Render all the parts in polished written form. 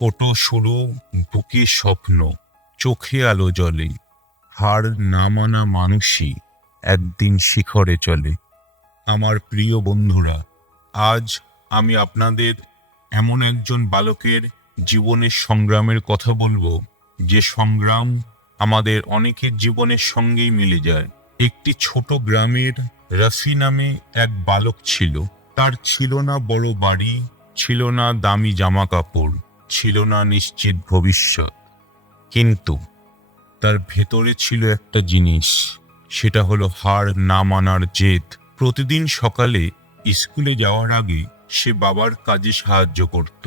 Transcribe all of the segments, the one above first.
ওটো শুরু, বুকে স্বপ্ন, চোখে আলো জ্বলে। হার না মানা মানুষই একদিন শিখরে চলে। আমার প্রিয় বন্ধুরা, আজ আমি আপনাদের এমন একজন বালকের জীবনের সংগ্রামের কথা বলবো, যে সংগ্রাম আমাদের অনেকের জীবনের সঙ্গেই মিলে যায়। একটি ছোট গ্রামের রাফি নামে এক বালক ছিল। তার ছিল না বড় বাড়ি, ছিল না দামি জামা কাপড়, ছিল না নিশ্চিত ভবিষ্যৎ। কিন্তু তার ভেতরে ছিল একটা জিনিস, সেটা হলো হার না মানার জেদ। প্রতিদিন সকালে স্কুলে যাওয়ার আগে সে বাবার কাজে সাহায্য করত,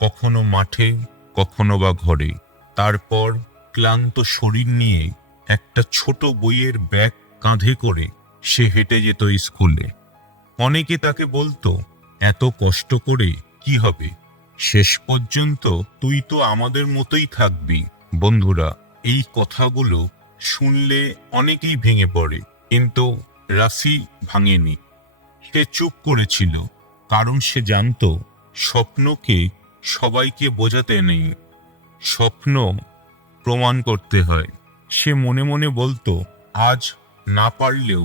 কখনো মাঠে, কখনো বা ঘরে। তারপর ক্লান্ত শরীর নিয়ে একটা ছোট বইয়ের ব্যাগ কাঁধে করে সে হেঁটে যেত স্কুলে। অনেকে তাকে বলতো, এত কষ্ট করে কি হবে, শেষ পর্যন্ত তুই তো আমাদের মতোই থাকবি। বন্ধুরা, এই কথাগুলো শুনলে অনেকেই ভেঙে পড়ে, কিন্তু রাফি ভাঙেনি। সে চুপ করেছিল, কারণ সে জানতো স্বপ্নকে সবাইকে বোঝাতে নেই, স্বপ্ন প্রমাণ করতে হয়। সে মনে মনে বলতো, আজ না পারলেও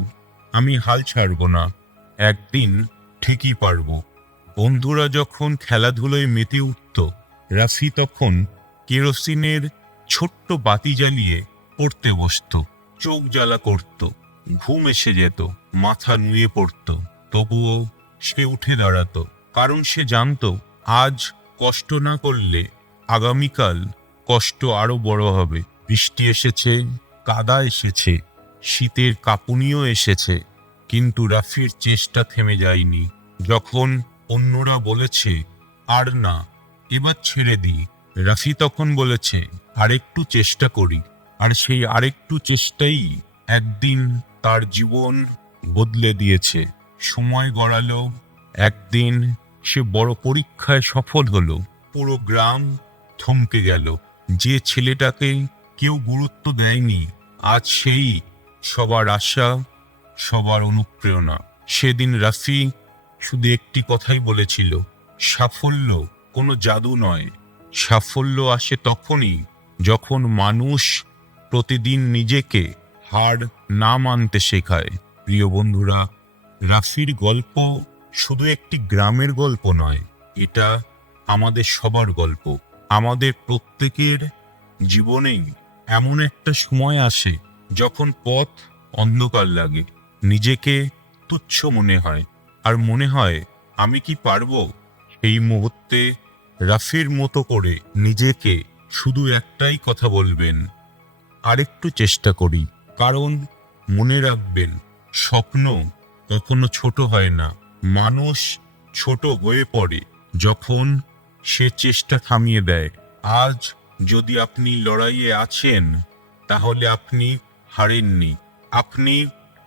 আমি হাল ছাড়ব না, একদিন ঠিকই পারব। বন্ধুরা যখন খেলাধুলোয় মেতে উঠত, রাফি তখন কেরোসিনের ছোট্ট বাতি জ্বালিয়ে পড়তে বসত। চোখ জ্বালা করত, ঘুম এসে যেত, মাথা নুয়ে পড়ত। তবুও সে উঠে দাঁড়াতো, কারণ সে জানতো আজ কষ্ট না করলে আগামীকাল কষ্ট আরো বড় হবে। বৃষ্টি এসেছে, কাদা এসেছে, শীতের কাঁপুনিও এসেছে, কিন্তু রাফির চেষ্টা থেমে যায়নি। যখন অন্যরা বলেছে আর না, এবার ছেড়ে দিই, রাফি তখন বলেছে আরেকটু চেষ্টা করি। আর সেই আরেকটু চেষ্টাই একদিন তার জীবন বদলে দিয়েছে। সময় গড়ালো, একদিন সে বড় পরীক্ষায় সফল হলো। পুরো গ্রাম থমকে গেল। যে ছেলেটাকে কেউ গুরুত্ব দেয়নি, আজ সেই সবার আশা, সবার অনুপ্রেরণা। সেদিন রাফি শুধু একটি কথাই বলেছিল, সাফল্য কোনো জাদু নয়, সাফল্য আসে তখনই যখন মানুষ প্রতিদিন নিজেকে হার না মানতে শেখায়। প্রিয় বন্ধুরা, রাফির গল্প শুধু একটি গ্রামের গল্প নয়, এটা আমাদের সবার গল্প। আমাদের প্রত্যেকের জীবনেই এমন একটা সময় আসে যখন পথ অন্ধকার লাগে, নিজেকে তুচ্ছ মনে হয়, আর মনে হয় আমি কি পারবো। এই মুহূর্তে রাফির মতো করে নিজেকে শুধু একটাই কথা বলবেন, আরেকটু চেষ্টা করি। কারণ মনে রাখবেন, স্বপ্ন কখনো ছোট হয় না, মানুষ ছোট হয়ে পড়ে যখন সে চেষ্টা থামিয়ে দেয়। আজ যদি আপনি লড়াইয়ে আছেন, তাহলে আপনি হারেননি, আপনি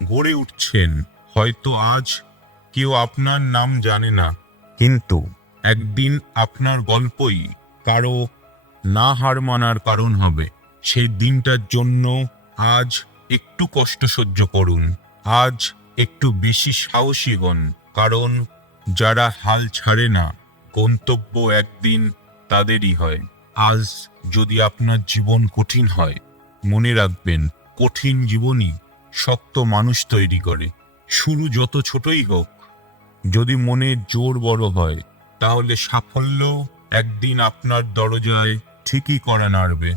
গড়ে উঠছেন। হয়তো আজ কেউ আপনার নাম জানে না, কিন্তু একদিন আপনার গল্পই কারো না হার মানার কারণ হবে। সেই দিনটার জন্য আজ একটু কষ্ট সহ্য করুন, আজ একটু বেশি সাহসী হন, কারণ যারা হাল ছাড়ে না, গন্তব্য একদিন তাদেরই হয়। আজ যদি আপনার জীবন কঠিন হয়, মনে রাখবেন, কঠিন জীবনই শক্ত মানুষ তৈরি করে। শুরু যত ছোটই হোক, যদি মনে জোর বড় হয়, তাহলে সাফল্য একদিন আপনার দরজায় ঠিকই কড়া নাড়বে।